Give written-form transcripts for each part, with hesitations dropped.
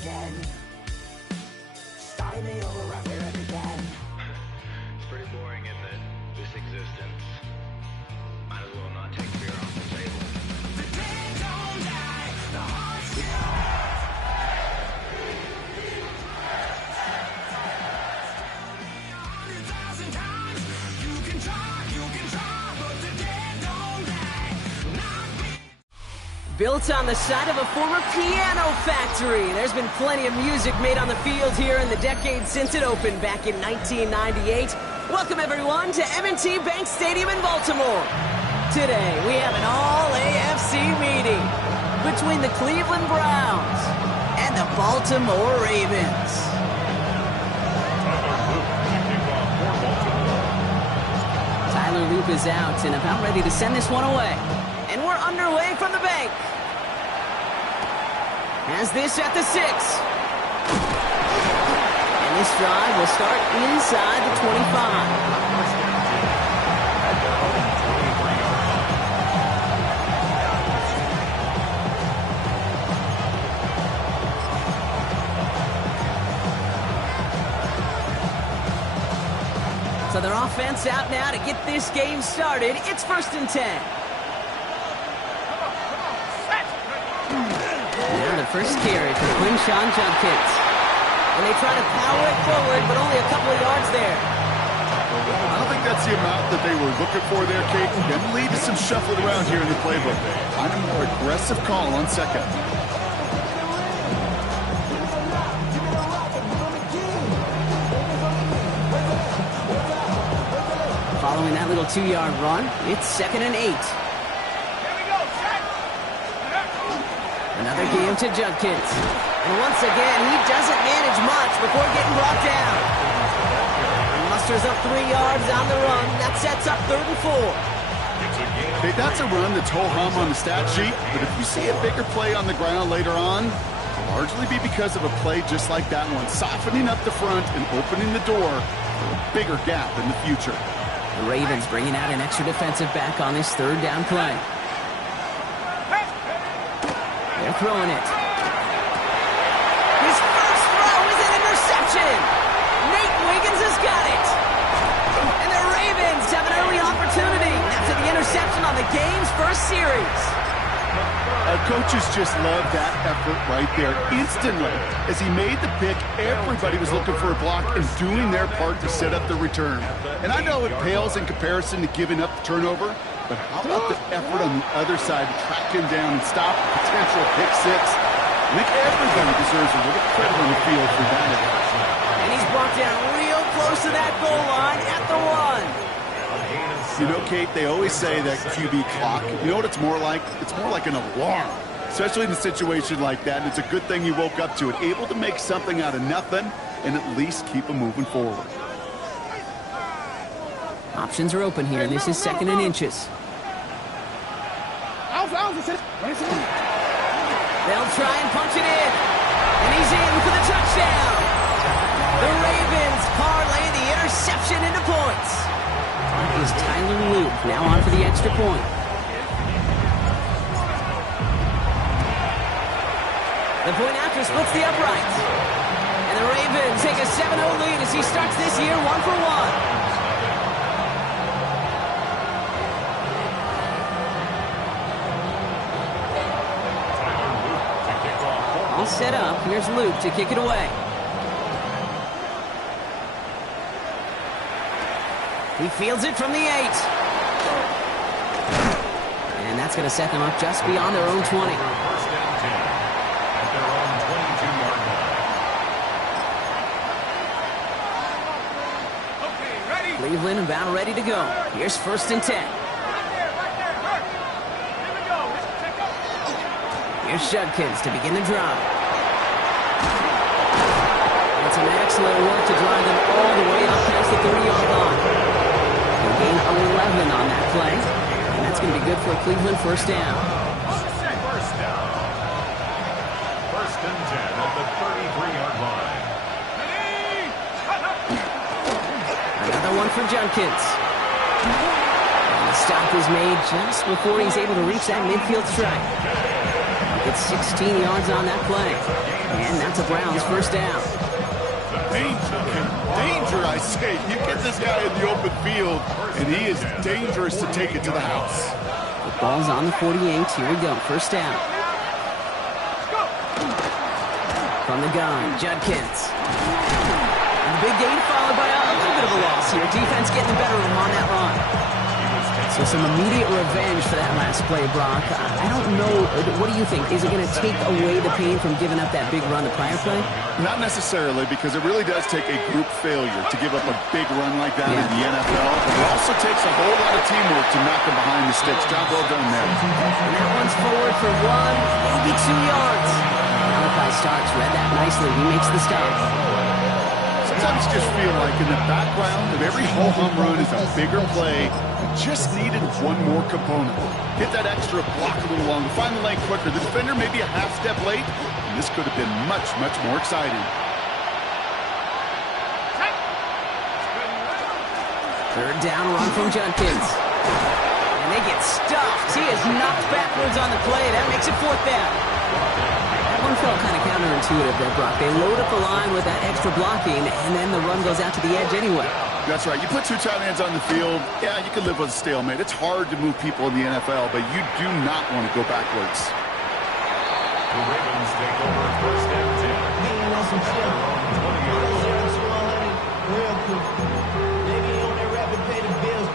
again. Starting me over right where it began. It's pretty boring, isn't it? This existence. Might as well not take fear off the table. The dead don't die, the heart still. Built on the site of a former piano factory, there's been plenty of music made on the field here in the decade since it opened back in 1998. Welcome everyone to M&T Bank Stadium in Baltimore. Today we have an all-AFC meeting between the Cleveland Browns and the Baltimore Ravens. Tyler Loop is out and about ready to send this one away. And we're underway from the bank. Has this at the 6. And this drive will start inside the 25. So their offense out now to get this game started. It's 1st and 10. Now the first carry for Quinshon Judkins. And they try to power it forward, but only a couple of yards there. I don't think that's the amount that they were looking for there, Kate. Can lead to some shuffling around here in the playbook. Find a more aggressive call on second. Following that little 2-yard run, it's 2nd and 8. Another game to Judkins. And once again, he doesn't manage much before getting brought down. He musters up 3 yards on the run. That sets up 3rd and 4. Okay, that's a run that's ho-hum on the stat sheet, but if you see a bigger play on the ground later on, it'll largely be because of a play just like that one, softening up the front and opening the door for a bigger gap in the future. The Ravens bringing out an extra defensive back on this 3rd down play. They're throwing it. His first throw is an interception. Nate Wiggins has got it. And the Ravens have an early opportunity after the interception on the game's first series. Coaches just love that effort right there. Instantly, as he made the pick, everybody was looking for a block and doing their part to set up the return. And I know it pales in comparison to giving up the turnover, but how about the effort on the other side to track him down and stop a potential pick 6? I think everybody deserves a little credit on the field for that. And he's brought down real close to that goal line at the 1. You know, Kate, they always say that QB clock, you know what it's more like? It's more like an alarm, especially in a situation like that. And it's a good thing you woke up to it, able to make something out of nothing and at least keep them moving forward. Options are open here, and this is 2nd and inches. They'll try and punch it in, and he's in for the touchdown. The Ravens parlay the interception into points. Is Tyler Loop now on for the extra point. The point after splits the uprights. And the Ravens take a 7-0 lead as he starts this year 1 for 1. All set up. Here's Luke to kick it away. He fields it from the 8. And that's going to set them up just beyond their own 20. Cleveland about ready to go. Here's 1st and 10. Here's Judkins to begin the drive. And some excellent work to drive them all the way up past the 30-yard line. Gain 11 on that play, and that's going to be good for a Cleveland 1st down. 1st and 10 at the 33-yard line. Another one for Judkins. And the stop is made just before he's able to reach that midfield strike. gets 16 yards on that play. And that's a Browns first down. Danger, I say. You get this guy in the open field, and he is dangerous to take it to the house. The ball's on the 48. Here we go. First down. From the gun, Judkins. And the big gain followed by a little bit of a loss here. Defense getting the better of him on that run. So some immediate revenge for that last play, Brock. I don't know. What do you think? Is it going to take away the pain from giving up that big run the prior play? Not necessarily, because it really does take a group failure to give up a big run like that in the NFL. But it also takes a whole lot of teamwork to knock him behind the sticks. Job well done there. And that one's forward for 1, maybe 2 yards. Malachi Starks read that nicely. He makes the stop. Sometimes you just feel like in the background of every ho-hum run is a bigger play. You just needed one more component. Hit that extra block a little longer. Find the lane quicker. The defender may be a half step late, and this could have been much, much more exciting. Third down run from Judkins. And they get stuffed. He is knocked backwards on the play. That makes it fourth down. That one felt kind of counterintuitive there, Brock. They load up the line with that extra blocking, and then the run goes out to the edge anyway. That's right. You put two tight ends on the field, yeah, you can live with a stalemate. It's hard to move people in the NFL, but you do not want to go backwards. The Ravens take over first and 10. Real quick. They be on their rapid pay the bills.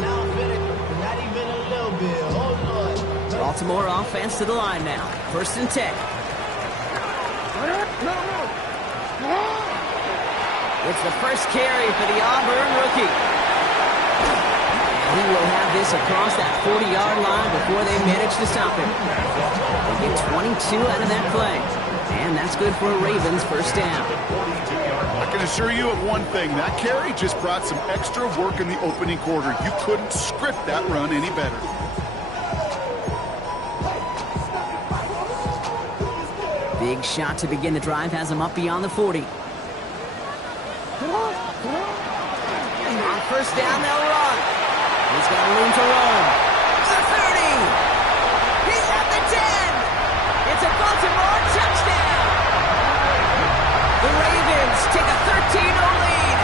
Now I'm finished. Not even a little bit. Oh, Lord. Baltimore offense to the line now. First and 10. It's the first carry for the Auburn rookie. And he will have this across that 40-yard line before they manage to stop him. They get 22 out of that play. And that's good for a Ravens first down. I can assure you of one thing. That carry just brought some extra work in the opening quarter. You couldn't script that run any better. Big shot to begin the drive has him up beyond the 40. On first down, they'll run. He's got room to roam. The 30. He's at the 10. It's a Baltimore touchdown. The Ravens take a 13-0 lead.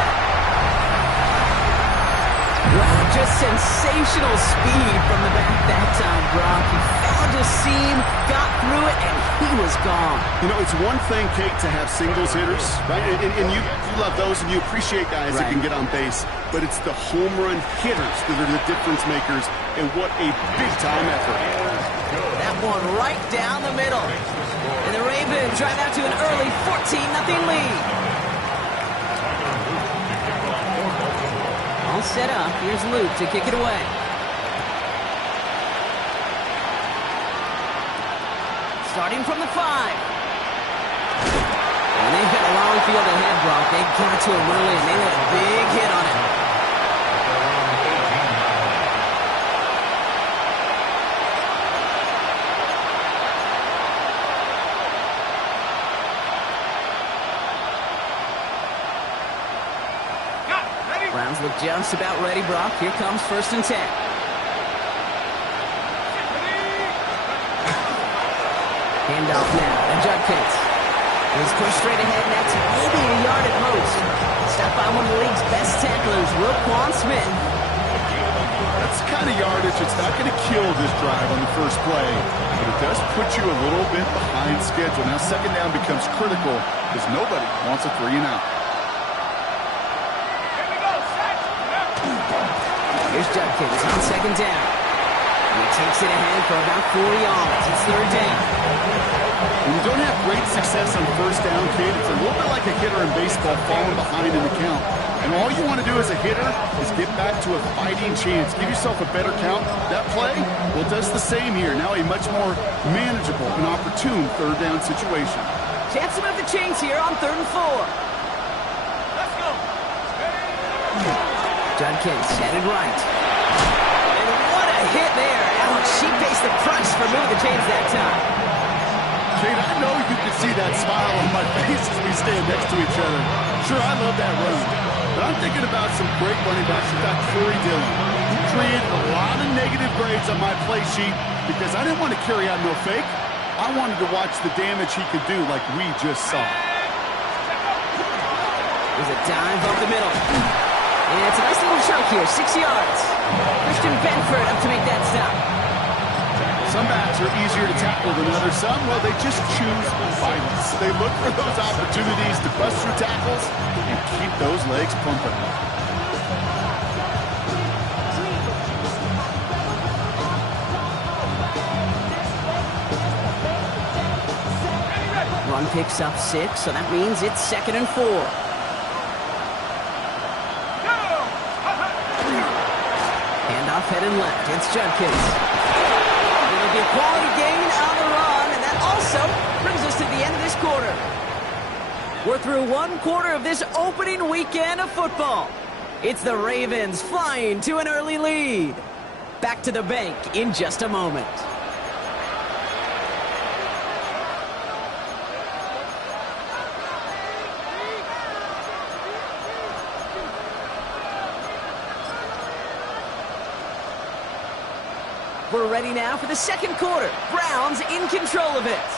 Wow, just sensational speed from the back that time, Brock. He found a seam, got through it, and he was gone. You know, it's one thing, Kate, to have singles hitters, right? And you love those, and you appreciate guys that can get on base. But it's the home run hitters that are the difference makers, and what a big-time effort. That one right down the middle. And the Ravens drive out to an early 14-0 lead. All set up. Here's Luke to kick it away. Starting from the 5. And they've got a long field ahead, Brock. They got to him early, and they let a big hit on it. Browns look just about ready, Brock. Here comes first and 10. Handoff now, and Judkins. He's pushed straight ahead, and that's maybe a yard at most. Stopped by one of the league's best tacklers, Roquan Smith. That's the kind of yardage that's not going to kill this drive on the first play, but it does put you a little bit behind schedule. Now second down becomes critical because nobody wants a 3-and-out. Here's Judkins on second down. And he takes it ahead for about 4 yards. It's third down. When you don't have great success on first down, Kate, it's a little bit like a hitter in baseball falling behind in the count. And all you want to do as a hitter is get back to a fighting chance. Give yourself a better count. That play, well, it does the same here. Now a much more manageable and opportune third down situation. Chance to move the chains here on 3rd and 4. Let's go. Judkins headed right. And what a hit there. Ouch, she faced the price for moving the chains that time. Kate, I know you can see that smile on my face as we stand next to each other. Sure, I love that run. But I'm thinking about some great running backs. You got Corey Dillon. He created a lot of negative grades on my play sheet because I didn't want to carry out no fake. I wanted to watch the damage he could do like we just saw. There's a dive up the middle. And it's a nice little chunk here, 6 yards. Christian Benford up to make that stop. Some backs are easier to tackle than others. Some, well, they just choose violence. They look for those opportunities to bust through tackles and keep those legs pumping. Run picks up 6, so that means it's 2nd and 4. Handoff heading left. It's Judkins. It'll be a quality gain on the run, and that also brings us to the end of this quarter. We're through 1 quarter of this opening weekend of football. It's the Ravens flying to an early lead. Back to the bank in just a moment. We're ready now for the 2nd quarter. Browns in control of it.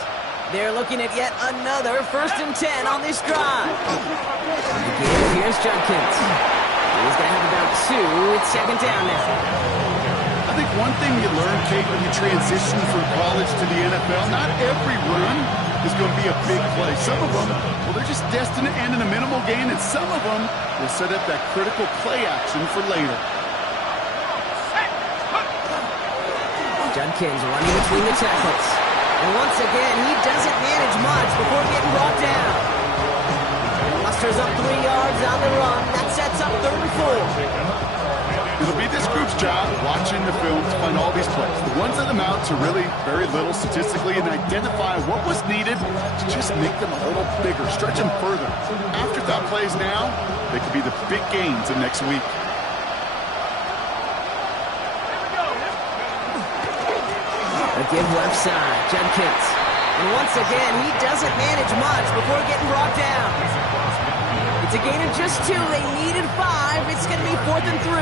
They're looking at yet another 1st and 10 on this drive. Again, here's Judkins. He's going to have about 2. It's 2nd down now. I think one thing you learn, Kate, when you transition from college to the NFL, not every run is going to be a big play. Some of them, well, they're just destined to end in a minimal gain, and some of them will set up that critical play action for later. Judkins running between the tackles. And once again, he doesn't manage much before getting brought down. Musters up 3 yards on the run. That sets up 3rd and 4. It'll be this group's job watching the film to find all these plays. The ones that amount to really very little statistically and identify what was needed to just make them a little bigger, stretch them further. Afterthought plays now, they could be the big gains of next week. A give left side, Judkins. And once again, he doesn't manage much before getting brought down. It's a gain of just 2. They needed 5. It's going to be 4th and 3.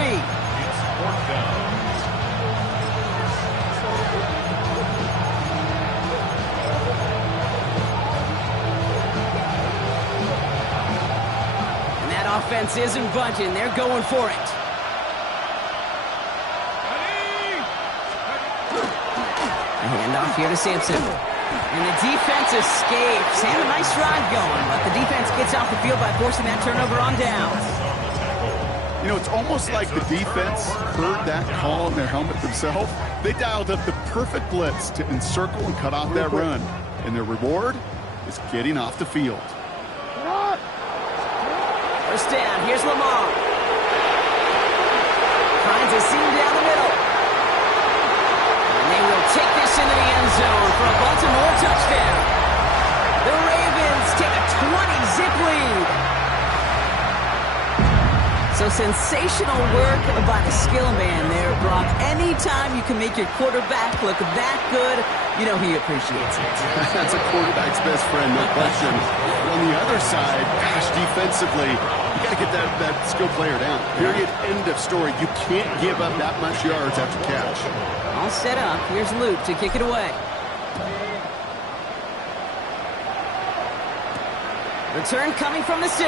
And that offense isn't budging. They're going for it. Handoff here to Sampson. And the defense escapes. Had a nice drive going, but the defense gets off the field by forcing that turnover on downs. You know, it's almost like the defense heard that call in their helmet themselves. They dialed up the perfect blitz to encircle and cut off that run. And their reward is getting off the field. First down, here's Lamar. Finds a seam down the middle. They will take this into the end zone for a Baltimore touchdown. The Ravens take a 20-zip lead. So sensational work by the skill man there, Brock. Anytime you can make your quarterback look that good, you know he appreciates it. That's a quarterback's best friend, no question. But on the other side, gosh, defensively, you got to get that skill player down. Period. End of story. You can't give up that much yards after catch. All set up. Here's Luke to kick it away. Return coming from the 6.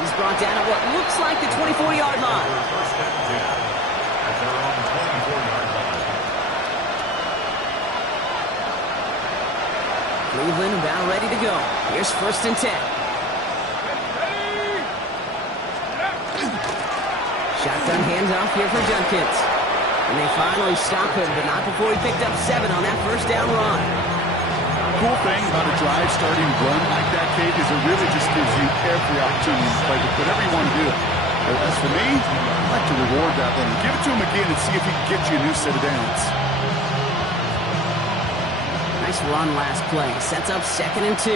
He's brought down at what looks like the 24-yard line. Cleveland about ready to go. Here's 1st and 10. Shotgun handoff here for Judkins. And they finally stop him, but not before he picked up 7 on that 1st down run. Cool thing about a drive starting run like that, Kate, is it really just gives you every opportunity to play with whatever you want to do. As for me, I'd like to reward that one. Give it to him again and see if he can get you a new set of downs. Nice run last play. Sets up 2nd and 2.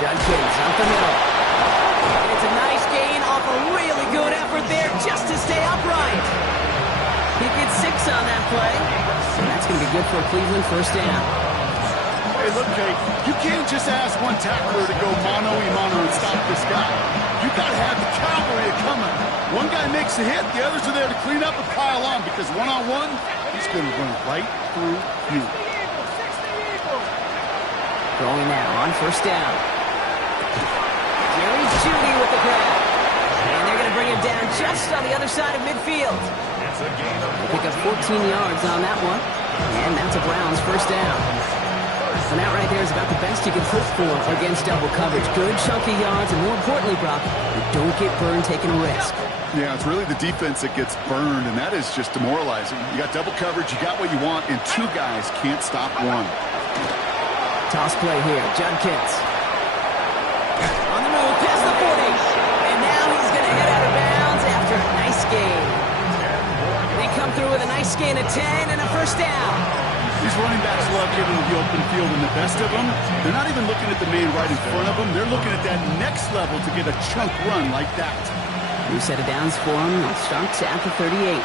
Judkins up the middle. And it's a nice gain off a really good effort there just to stay upright. He gets 6 on that play. And that's going to be good for a Cleveland 1st down. Hey, look, Kate, you can't just ask one tackler to go mano-a-mano and stop this guy. You got to have the cavalry coming. One guy makes a hit, the others are there to clean up and pile on, because one-on-one, he's going to run right through you. Going now on first down. Jerry Jeudy with the grab. And they're going to bring him down just on the other side of midfield. It's a gain of Pick up 14 yards on that one. And that's a Browns first down. And that right there is about the best you can hope for against double coverage. Good chunky yards, and more importantly, Brock, you don't get burned taking a risk. Yeah, it's really the defense that gets burned, and that is just demoralizing. You got double coverage, you got what you want, and two guys can't stop one. Toss play here, Judkins. On the move, past the 40. And now he's going to head out of bounds after a nice gain. They come through with a nice gain of 10 and a first down. These running backs love getting to the open field, and the best of them, they're not even looking at the man right in front of them. They're looking at that next level to get a chunk run like that. New set of downs for him. Starts at the 38.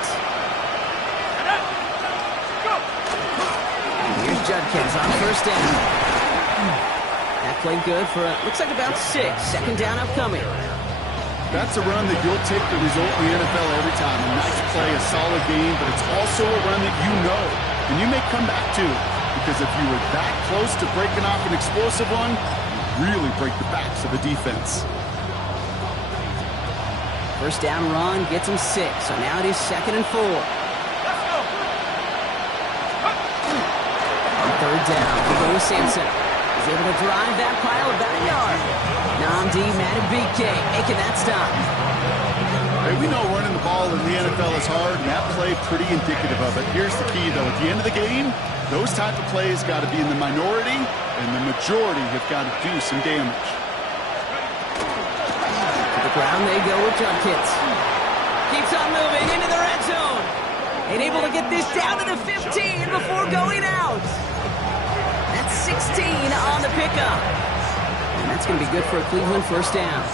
Here's Judkins on first down. That played good for, looks like about 6. Second down upcoming. That's a run that you'll take the result in the NFL every time. A nice play, a solid game, but it's also a run that you know, and you may come back to, because if you were that close to breaking off an explosive one, you really break the backs of the defense. First down run gets him 6, so now it is 2nd and 4. On third down, we go to Sampson. He's able to drive that pile about a yard. Nnamdi Madubuike making that stop. Hey, we know running the ball in the NFL is hard, and that play pretty indicative of it. Here's the key, though. At the end of the game, those type of plays got to be in the minority, and the majority have got to do some damage. To the ground they go with Judkins. Keeps on moving into the red zone. And able to get this down to the 15 before going out. That's 16 on the pickup. And that's going to be good for a Cleveland first down.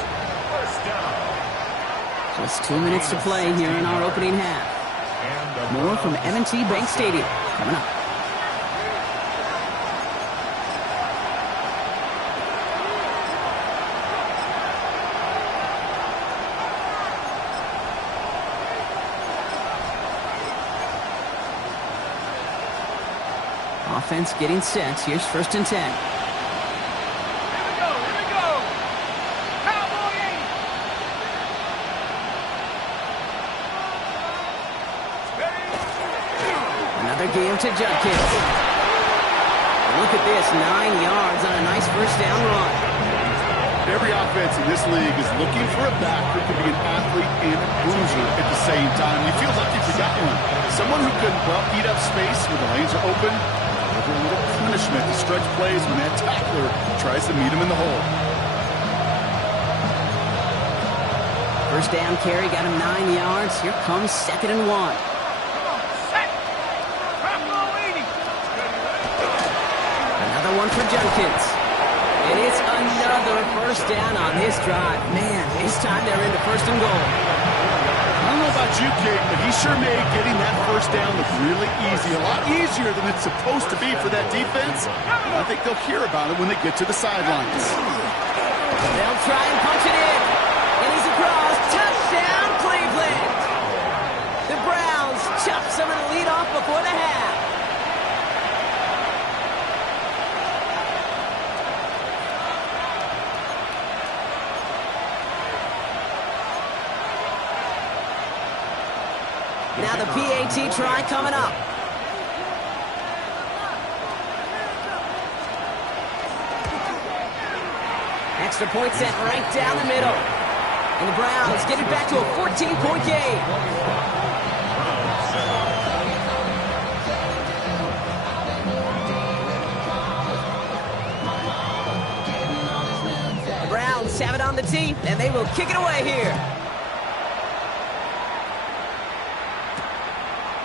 Just 2 minutes to play here in our opening half. More from M&T Bank Stadium coming up. Offense getting set. Here's 1st and 10. Another game to Judkins. Look at this, 9 yards on a nice first down run. Every offense in this league is looking for a back who can be an athlete and a bruiser at the same time. You feel lucky if you got one. Someone who can, well, eat up space when the lanes are open. A little punishment to stretch plays when that tackler tries to meet him in the hole. First down carry got him 9 yards. Here comes 2nd and 1. Another one for Judkins. And it's another first down on this drive. Man, this time they're into 1st and goal. I don't know about you, Kate, but he sure made getting that first down look really easy. A lot easier than it's supposed to be for that defense. And I think they'll hear about it when they get to the sidelines. They'll try and punch it in. And he's across. Touchdown, Cleveland. The Browns chop some of the lead off before the half. Now the PAT try coming up. Extra point set right down the middle. And the Browns get it back to a 14-point game. The Browns have it on the tee, and they will kick it away here.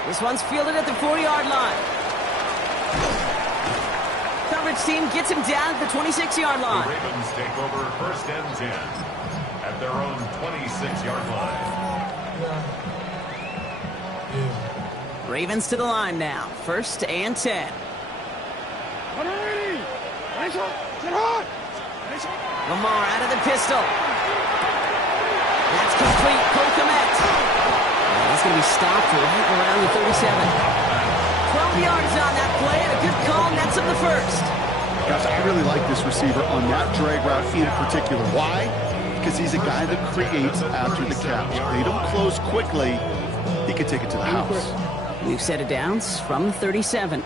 This one's fielded at the 4-yard line. Coverage team gets him down at the 26-yard line. The Ravens take over 1st and 10 at their own 26-yard line. Ravens to the line now. 1st and 10. Lamar out of the pistol. That's complete. Cole Kmet. He's going to be stopped right around the 37. 12 yards on that play, and a good call nets him the first. Guys, I really like this receiver on that drag route in particular. Why? Because he's a guy that creates after the catch. They don't close quickly. He could take it to the house. We've set it downs from the 37.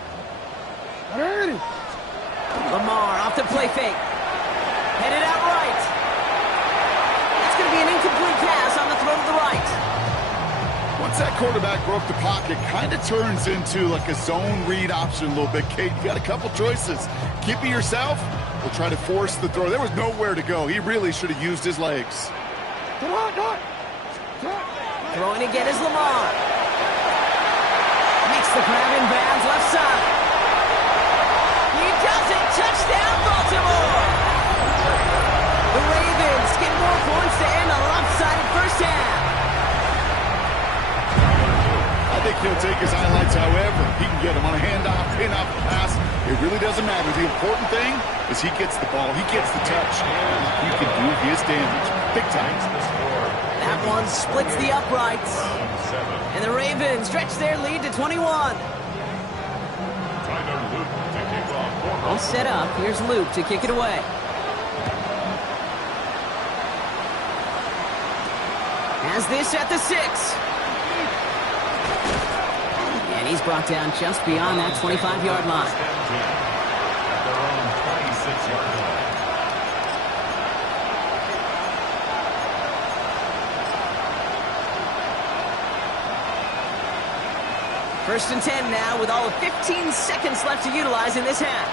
Lamar off the play fake. Headed out right. That's going to be an incomplete pass on the throw to the right. Once that quarterback broke the pocket, kind of turns into like a zone read option a little bit. Kate, you got a couple choices. Keep it yourself or try to force the throw. There was nowhere to go. He really should have used his legs. Throwing again is Lamar. Makes the grab in bounds left side. He does it. Touchdown, Baltimore. The Ravens get more points to end a lopsided first half. I think he'll take his highlights however he can get them on a handoff, pin-off, pass. It really doesn't matter. The important thing is he gets the ball. He gets the touch. He can do his damage. Big time. That one splits the uprights. And the Ravens stretch their lead to 21. All set up. Here's Luke to kick it away. Has this at the 6. And he's brought down just beyond that 25-yard line. At their own 26-yard line. First and 10 now with all of 15 seconds left to utilize in this half.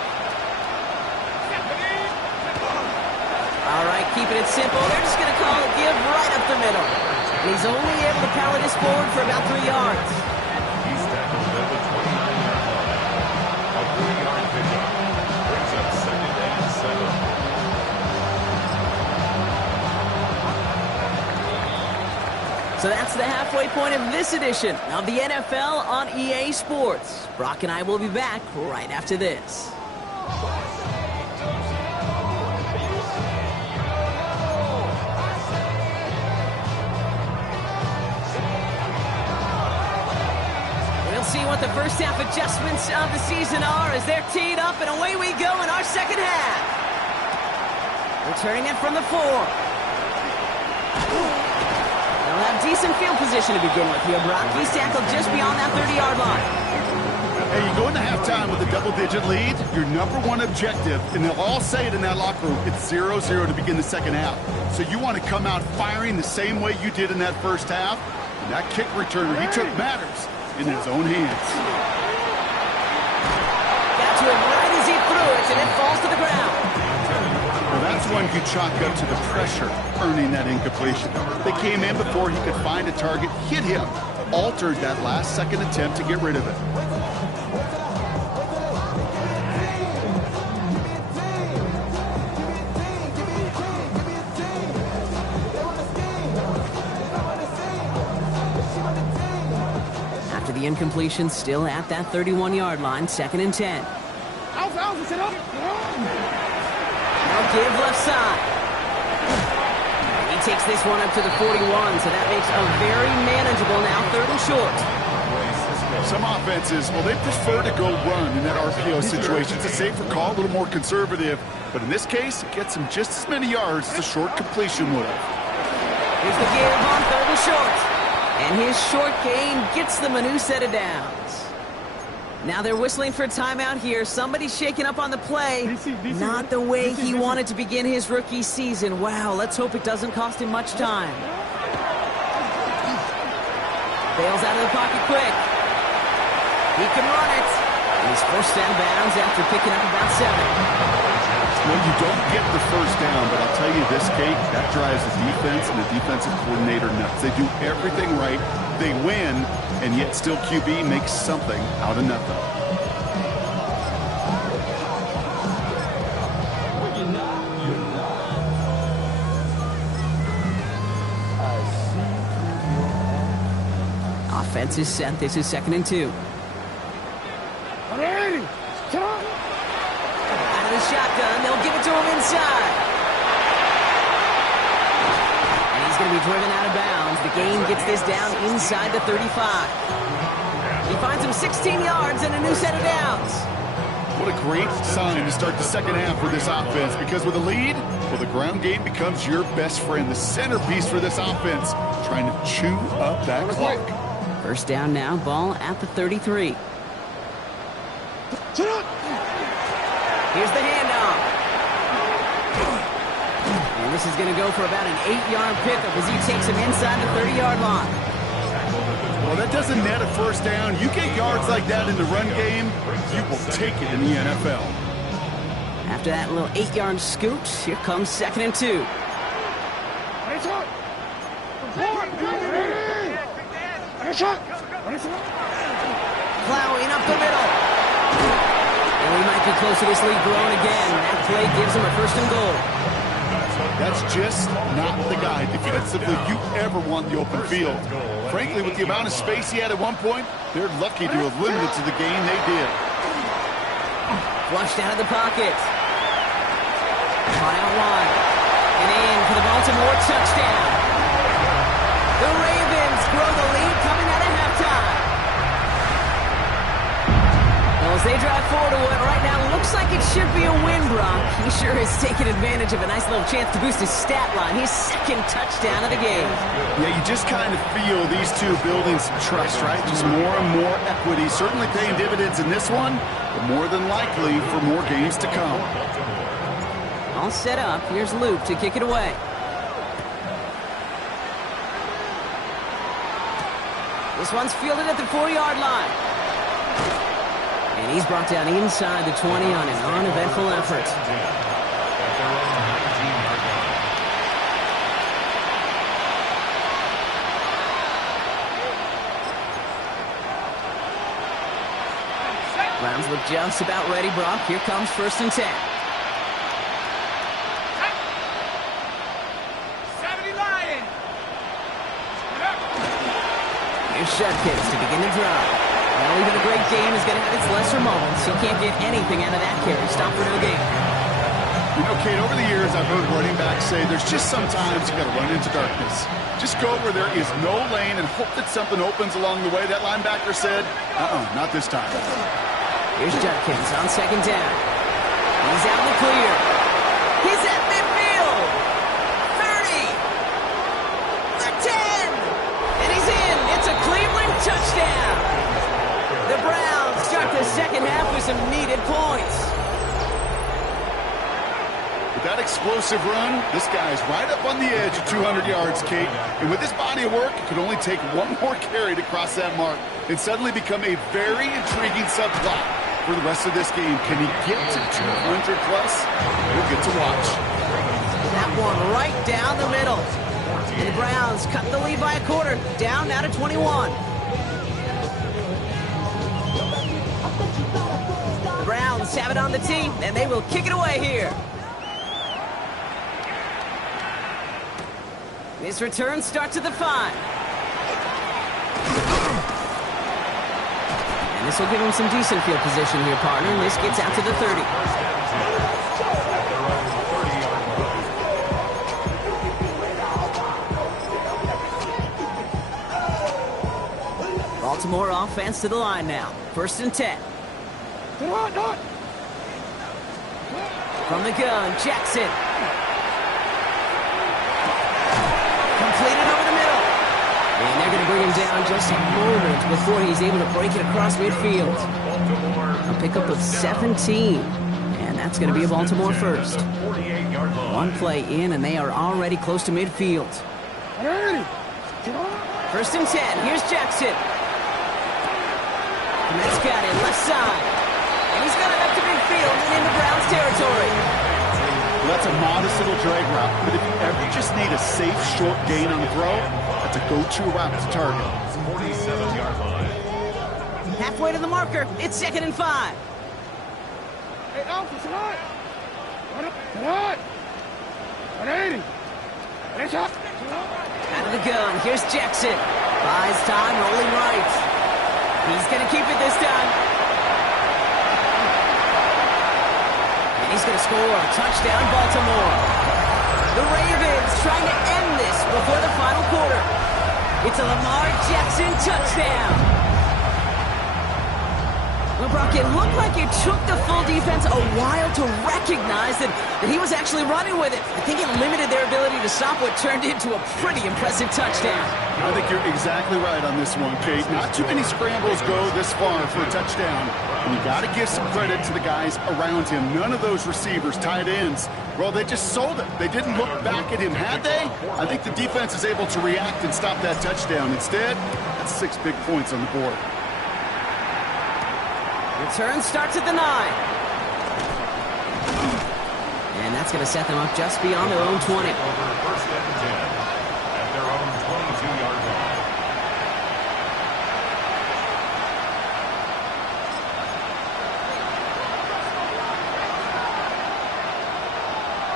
All right, keeping it simple. They're just going to call it give right up the middle. And he's only able to pallet this forward for about 3 yards. He's tackled at the 29-yard line. A 3-yard pickup brings up 2nd and 7. So that's the halfway point of this edition of the NFL on EA Sports. Brock and I will be back right after this. We'll see what the first half adjustments of the season are as they're teed up, and away we go in our second half. Returning it from the 4. They'll have decent field position to begin with here, Brock. He's tackled just beyond that 30-yard line. Hey, you go into halftime with a double-digit lead, your number one objective, and they'll all say it in that locker room, it's 0-0 to begin the second half. So you want to come out firing the same way you did in that first half. And that kick returner, he took matters in his own hands. Got to him right as he threw it, and it falls to the ground. Well, that's one you chalk up to the pressure, earning that incompletion. They came in before he could find a target, hit him, altered that last-second attempt to get rid of it. After the incompletion, still at that 31-yard line, 2nd and 10. Now give left side. He takes this one up to the 41, so that makes a very manageable now 3rd and short. Some offenses, well, they prefer to go run in that RPO situation. It's a safer call, a little more conservative. But in this case, it gets him just as many yards as a short completion would have. Here's the give on 3rd and short. And his short gain gets them a new set of downs. Now they're whistling for a timeout here. Somebody's shaking up on the play. Not the way he wanted to begin his rookie season. Wow, let's hope it doesn't cost him much time. Bails out of the pocket quick. He can run it. And he's forced out of bounds after picking up about 7. Well, you don't get the first down, but I'll tell you this, Kate, that drives the defense and the defensive coordinator nuts. They do everything right, they win, and yet still QB makes something out of nothing. Offense is set. This is 2nd and 2. Out of the shotgun. shotgun. They'll give it to him inside. And he's going to be driven out of bounds. The game gets this down inside the 35. He finds him 16 yards and a new set of downs. What a great sign to start the second half for this offense, because with a lead, well, the ground game becomes your best friend, the centerpiece for this offense, trying to chew up that clock. First down now, ball at the 33. Here's the handoff. And this is going to go for about an 8-yard pickup as he takes him inside the 30-yard line. Well, that doesn't net a first down. You get yards like that in the run game, you will take it in the NFL. After that little 8-yard scoot, here comes 2nd and 2. Plowing up the middle. And we might be close to this lead growing again. That play gives him a 1st and goal. That's just not the guy defensively you ever want the open field. Frankly, with the amount of space he had at one point, they're lucky to have limited to the game they did. Flushed out of the pocket. Caught out wide. And in for the Baltimore touchdown. The Ravens grow the lead coming out of halftime. Well, as they drive forward to what right now looks like it should be a win, Brock. He sure has taken advantage of a nice little chance to boost his stat line. His 2nd touchdown of the game. Yeah, you just kind of feel these two building some trust, right? Just more and more equity. Certainly paying dividends in this one, but more than likely for more games to come. All set up. Here's Luke to kick it away. This one's fielded at the 4-yard line. And he's brought down inside the 20 on an uneventful effort. Browns look just about ready, Brock. Here comes 1st and 10. Here's Judkins to begin the drive. Well, even a great game is going to have its lesser moments. He can't get anything out of that carry. Stop for no gain. You know, Kate, over the years, I've heard running backs say there's just sometimes you got to run into darkness. Just go where there is no lane and hope that something opens along the way. That linebacker said, not this time. Here's Judkins on 2nd down. He's out in the clear. He's at midfield. 30. The 10. And he's in. It's a Cleveland touchdown. The Browns start the second half with some needed points. With that explosive run, this guy's right up on the edge of 200 yards, Kate. And with this body of work, it could only take one more carry to cross that mark and suddenly become a very intriguing subplot for the rest of this game. Can he get to 200 plus? We'll get to watch. That one right down the middle. And the Browns cut the lead by a quarter, down now to 21. The Browns have it on the tee, and they will kick it away here. This return starts at the 5. And this will give him some decent field position here, partner. And this gets out to the 30. Baltimore offense to the line now. 1st and 10. From the gun, Jackson. Completed over the middle. And they're going to bring him down just a moment before he's able to break it across midfield. A pickup of 17. And that's going to be a Baltimore first. One play in, and they are already close to midfield. 1st and 10. Here's Jackson. And that's got it, left side. And he's got it up to midfield and into Browns territory. Well, that's a modest little drag route, but if you ever just need a safe, short gain on the throw, that's a go-to route to target. 47-yard line. Halfway to the marker, it's 2nd and 5. Out of the gun, here's Jackson. Buys time, rolling right. He's going to keep it this time. And he's going to score. Touchdown, Baltimore. The Ravens trying to end this before the final quarter. It's a Lamar Jackson touchdown. Well, Brock, it looked like it took the full defense a while to recognize that he was actually running with it. I think it limited their ability to stop what turned into a pretty impressive touchdown. I think you're exactly right on this one, Kate. Not too many scrambles go this far for a touchdown. And you got to give some credit to the guys around him. None of those receivers, tight ends, well, they just sold it. They didn't look back at him, had they? I think the defense is able to react and stop that touchdown. Instead, that's 6 big points on the board. Return starts at the 9. And that's going to set them up just beyond their own 20. Over first and 10 at their own 22-yard line.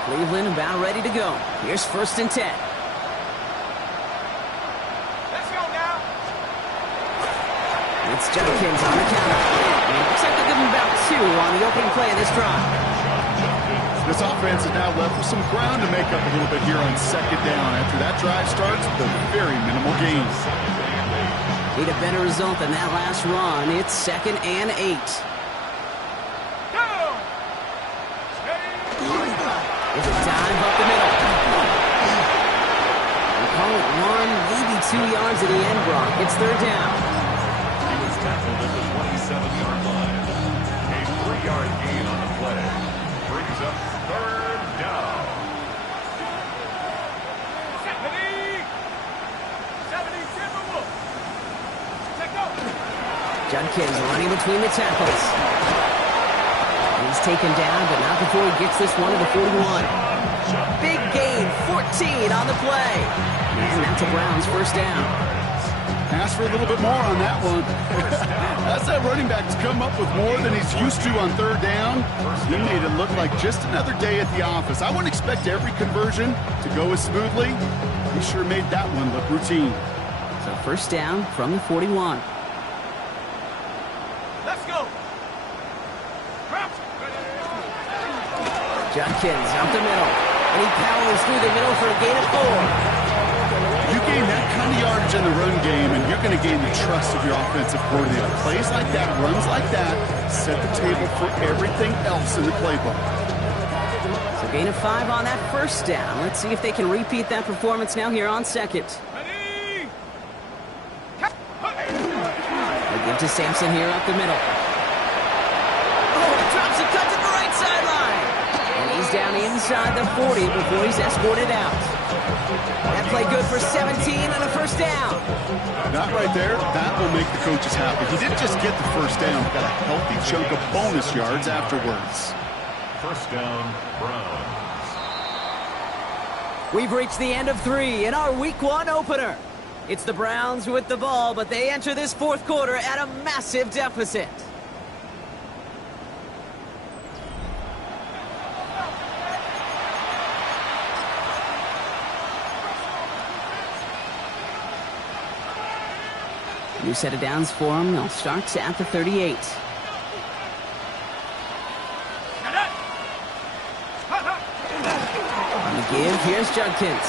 Cleveland about ready to go. Here's first and 10. Let's go now. It's Judkins on the counter. And it looks like they'll give him about 2 on the opening play of this drive. This offense is now left with some ground to make up a little bit here on second down. After that drive starts, the very minimal gains. Need a better result than that last run. It's 2nd and 8. Go. It's a dive up the middle. We call it 1, maybe 2 yards at the end, Brock. It's third down. He was tackled at the 27-yard line. A 3-yard gain on the play. Brings up third down. 70 Timberwolves. Take go. Judkins running between the tackles. He's taken down, but not before he gets this one to the 41. Big gain, 14 on the play. And that's a Browns first down. Ask for a little bit more on that one. As that running back's come up with more than he's used to on third down, he made it look like just another day at the office. I wouldn't expect every conversion to go as smoothly. He sure made that one look routine. So first down from the 41. Let's go. Judkins up the middle. And he powers through the middle for a gain of 4. You gain that kind of yardage in the run game, and you're going to gain the trust of your offensive coordinator. Plays like that, runs like that, set the table for everything else in the playbook. So gain of 5 on that first down. Let's see if they can repeat that performance now here on second. Ready. They give to Sampson here up the middle. Oh, he drops and cuts at the right sideline. And he's down inside the 40 before he's escorted out. That play good for 17 and a first down. That right there, that will make the coaches happy. He didn't just get the first down, got a healthy chunk of bonus yards afterwards. First down, Browns. We've reached the end of 3 in our Week 1 opener. It's the Browns with the ball, but they enter this fourth quarter at a massive deficit. New set of downs for them. They'll start at the 38. On the give, here's Judkins.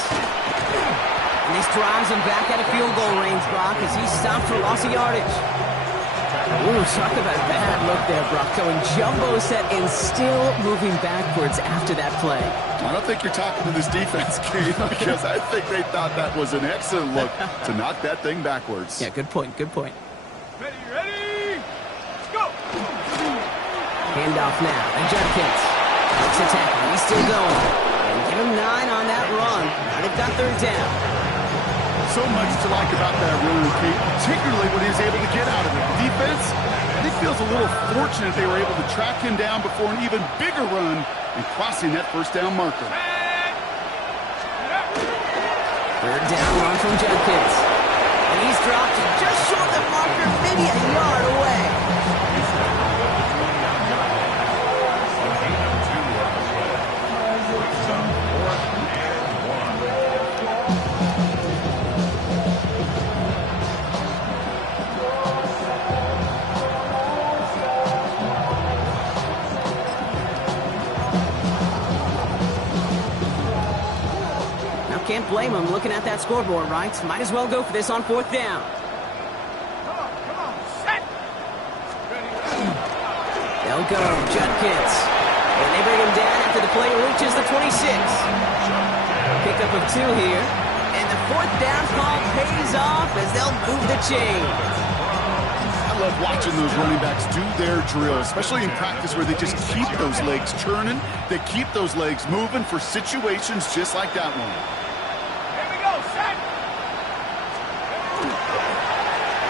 And this drives him back at a field goal range, Brock, as he's stopped for loss of yardage. Ooh, talk about a bad look there, Brock. Going jumbo set and still moving backwards after that play. I don't think you're talking to this defense, Kate, because I think they thought that was an excellent look to knock that thing backwards. Yeah, good point, good point. Ready. Let's go. Handoff now, and Judkins looks a tackle. He's still going. And give him 9 on that run. Now they've got third down. So much to like about that run, Kate, particularly when he was able to get out of it. The defense, I think, feels a little fortunate they were able to track him down before an even bigger run and crossing that first down marker. Third down run from Judkins. And he's dropped just short of the marker, maybe a yard away. He's tackled at the 20-yard line. A gain of 2 on the play. Brings up 4th and 1. can't blame him looking at that scoreboard, right? Might as well go for this on 4th down. They'll go, Judkins. And they bring him down after the play reaches the 26. Pickup of 2 here. And the 4th down call pays off as they'll move the chains. I love watching those running backs do their drill, especially in practice where they just keep those legs churning. They keep those legs moving for situations just like that one. Here we go, set.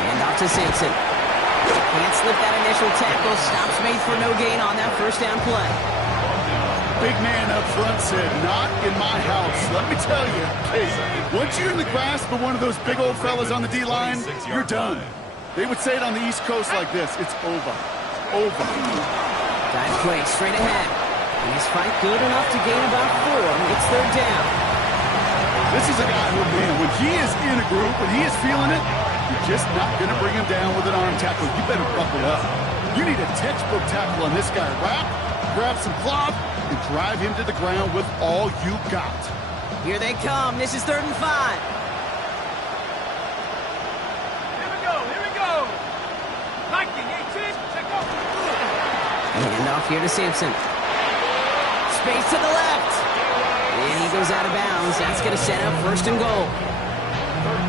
And off to Simpson. Can't slip that initial tackle. Stops made for no gain on that 1st down play. Big man up front said, not in my house. Let me tell you, hey, once you're in the grasp of one of those big old fellas on the D-line, you're done. They would say it on the East Coast like this, it's over. Over. Dive play straight ahead. And his fight good enough to gain about 4. It's 3rd down. This is a guy who, man, when he is in a group, when he is feeling it, you're just not going to bring him down with an arm tackle. You better buckle up. You need a textbook tackle on this guy. Wrap, grab some cloth, and drive him to the ground with all you got. Here they come. This is 3rd and 5. And off here to Sampson. Space to the left. And he goes out of bounds. That's going to set up 1st and goal.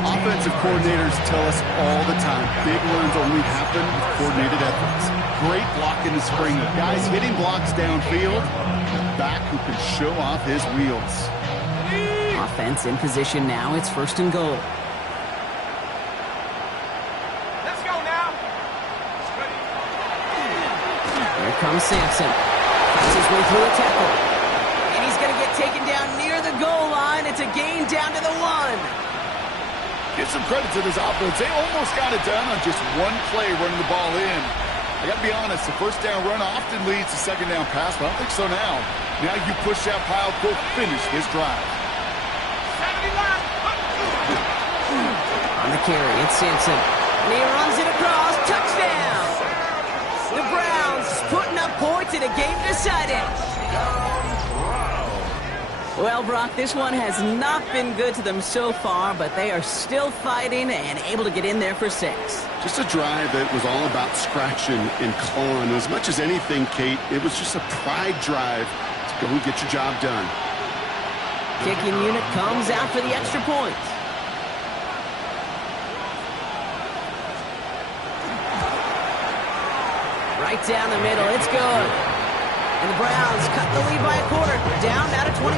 Offensive coordinators tell us all the time, big runs only happen with coordinated efforts. Great block in the spring. Guys hitting blocks downfield. A back who can show off his wheels. Offense in position now. It's 1st and goal. Let's go now. Here comes Sampson. Finds his way through a tackle. And he's going to get taken down near the goal line. It's a gain down to the 1. Give some credit to this offense. They almost got it done on just one play running the ball in. I got to be honest, the 1st down run often leads to 2nd down pass, but I don't think so now. Now you push that pile, go finish this drive. On the carry, it's Sampson. And he runs it across. Touchdown! The Browns putting up points in a game decided. Well, Brock, this one has not been good to them so far, but they are still fighting and able to get in there for 6. Just a drive that was all about scratching and clawing. As much as anything, Kate, it was just a pride drive to go and get your job done. Kicking unit comes out for the extra point. Right down the middle, it's good. And the Browns cut the lead by a quarter, down now to 21.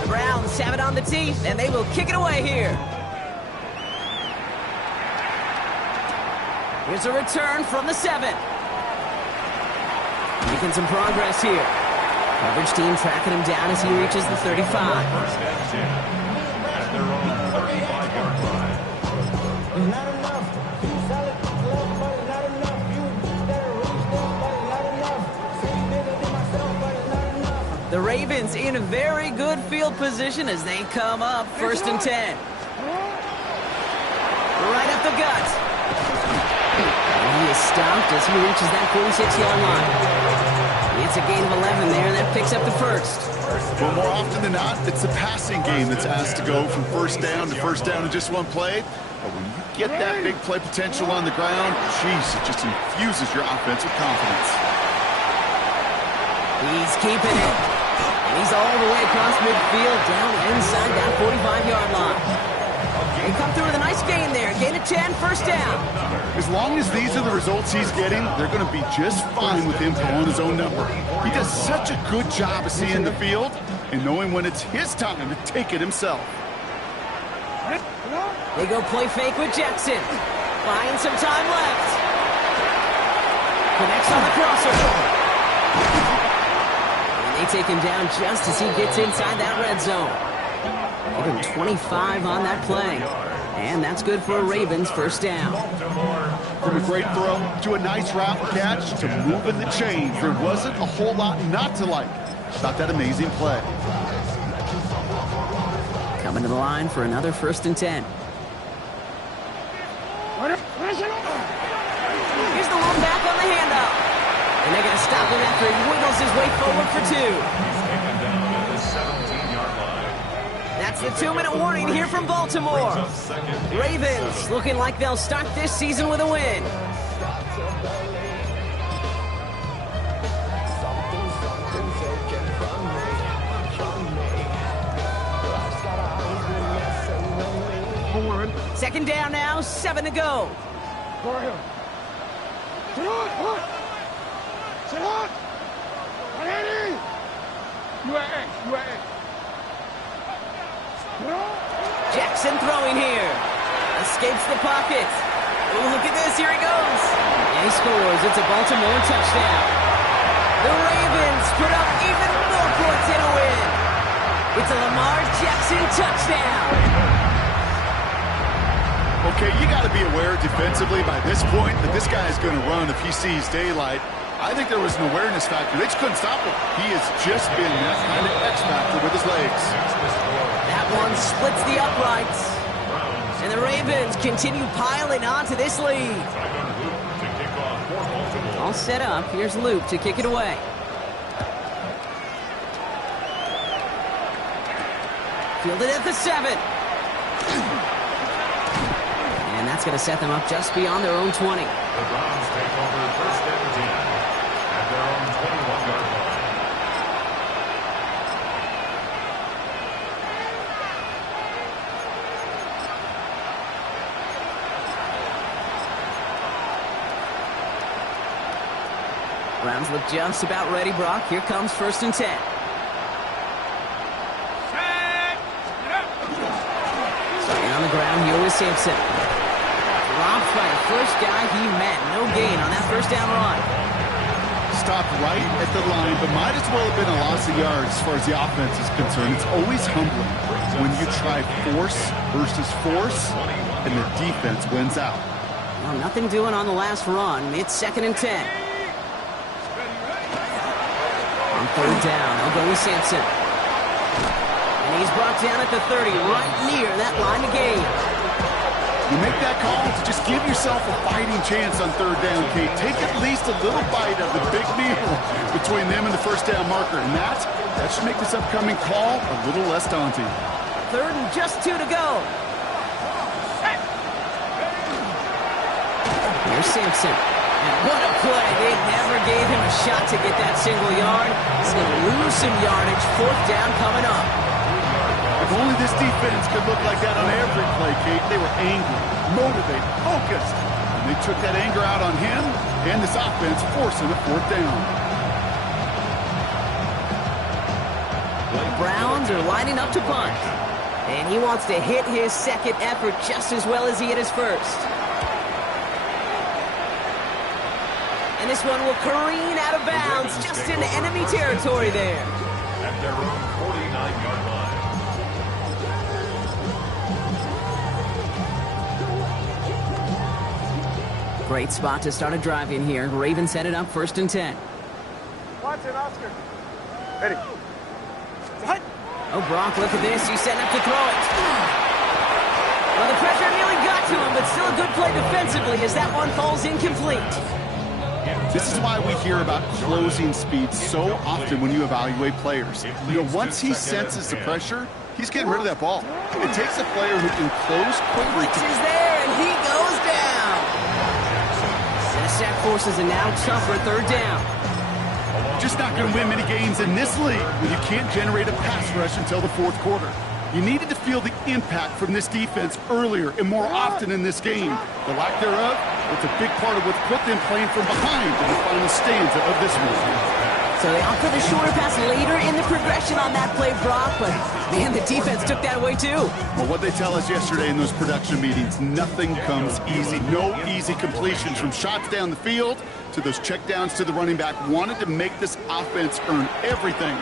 The Browns have it on the tee, and they will kick it away here. Here's a return from the 7. Making some progress here. Coverage team tracking him down as he reaches the 35. 1st and 10. At their own 35-yard line. It's not enough. You solid, love, but it's not enough. You better reach them, but it's not enough. Say bigger than myself, but it's not enough. The Ravens in a very good field position as they come up 1st and 10. Right up the gut. And he is stopped as he reaches that 46-yard line. It's a gain of 11 there, and that picks up the 1st. Well, more often than not, it's the passing game that's asked to go from 1st down to 1st down in just one play. But when you get that big play potential on the ground, geez, it just infuses your offense with confidence. He's keeping it. And he's all the way across midfield, down inside that 45-yard line. They come through with a nice gain there. Gain of 10, 1st down. As long as these are the results he's getting, they're going to be just fine with him throwing his own number. He does such a good job of seeing the field and knowing when it's his time to take it himself. They go play fake with Jackson. Buying some time left. Connects on the crossover. And they take him down just as he gets inside that red zone. Give him 25 on that play. And that's good for a Ravens 1st down. From a great throw to a nice route catch to moving the chains, there wasn't a whole lot not to like about that amazing play. Coming to the line for another 1st and 10. Here's the one back on the handoff. And they're going to stop him after he wiggles his way forward for 2. He's taken down at the 17-yard line. That's the 2-minute warning here from Baltimore. Brings up second and Ravens 7. looking like they'll start this season with a win. Second down now, 7 to go. Jackson throwing here. Escapes the pocket. Oh, look at this. Here he goes. And he scores. It's a Baltimore touchdown. The Ravens put up even more points in a win. It's a Lamar Jackson touchdown. Okay, you got to be aware defensively by this point that this guy is going to run if he sees daylight. I think there was an awareness factor. They just couldn't stop him. He has just been that kind of X factor with his legs. That one splits the uprights. And the Ravens continue piling onto this lead. To kick off for Baltimore. All set up. Here's Luke to kick it away. Fielded at the 7. And that's going to set them up just beyond their own 20. The Browns take over first and 10 at their own 21-yard line. Browns look just about ready, Brock. Here comes first and 10. Starting on the ground, Yoa Sampson. Dropped by the first guy he met. No gain on that first down run. Stopped right at the line, but might as well have been a loss of yards as far as the offense is concerned. It's always humbling when you try force versus force, and the defense wins out. Well, nothing doing on the last run. It's second and 10. On third down, they'll go with Sampson. And he's brought down at the 30, right near that line to gain. You make that call to just give yourself a fighting chance on third down, Kate. Take at least a little bite of the big meal between them and the first down marker. And that should make this upcoming call a little less daunting. Third and just 2 to go. Here's Sampson. And what a play. They never gave him a shot to get that single yard. He's going to lose some yardage. Fourth down coming up. If only this defense could look like that on every play, Kate. They were angry, motivated, focused. And they took that anger out on him and this offense, forcing a fourth down. The Browns are lining up to punt. And he wants to hit his second effort just as well as he hit his first. And this one will careen out of bounds just into enemy territory there. At their own 49-yard line. Great spot to start a drive in here. Ravens headed up first and 10. Watch it, Oscar. Ready. Oh, Brock, look at this. He's setting up to throw it. Well, the pressure nearly got to him, but still a good play defensively as that one falls incomplete. This is why we hear about closing speed so often when you evaluate players. You know, once he senses the pressure, he's getting rid of that ball. It takes a player who can close quickly. Blitz is there, and he goes down. And a sack forces a now tougher third down. Just not going to win many games in this league when you can't generate a pass rush until the fourth quarter. You needed to feel the impact from this defense earlier and more often in this game. The lack thereof, it's a big part of what put them playing from behind in the final stanza of this one. So they opt for the shorter pass later in the progression on that play, Brock, but man, the defense took that away too. Well, what they tell us yesterday in those production meetings, nothing comes easy. No easy completions from shots down the field to those checkdowns to the running back. Wanted to make this offense earn everything.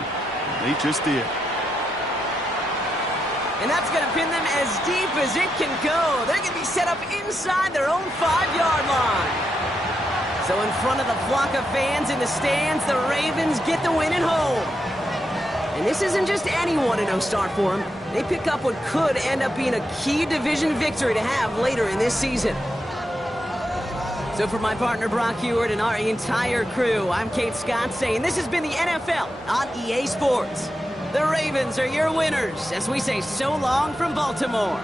They just did. And that's going to pin them as deep as it can go. They're going to be set up inside their own 5-yard line. So in front of the flock of fans in the stands, the Ravens get the win at home. And this isn't just any 1-0 start for them. They pick up what could end up being a key division victory to have later in this season. So for my partner Brock Heward and our entire crew, I'm Kate Scott saying this has been the NFL on EA Sports. The Ravens are your winners as we say so long from Baltimore.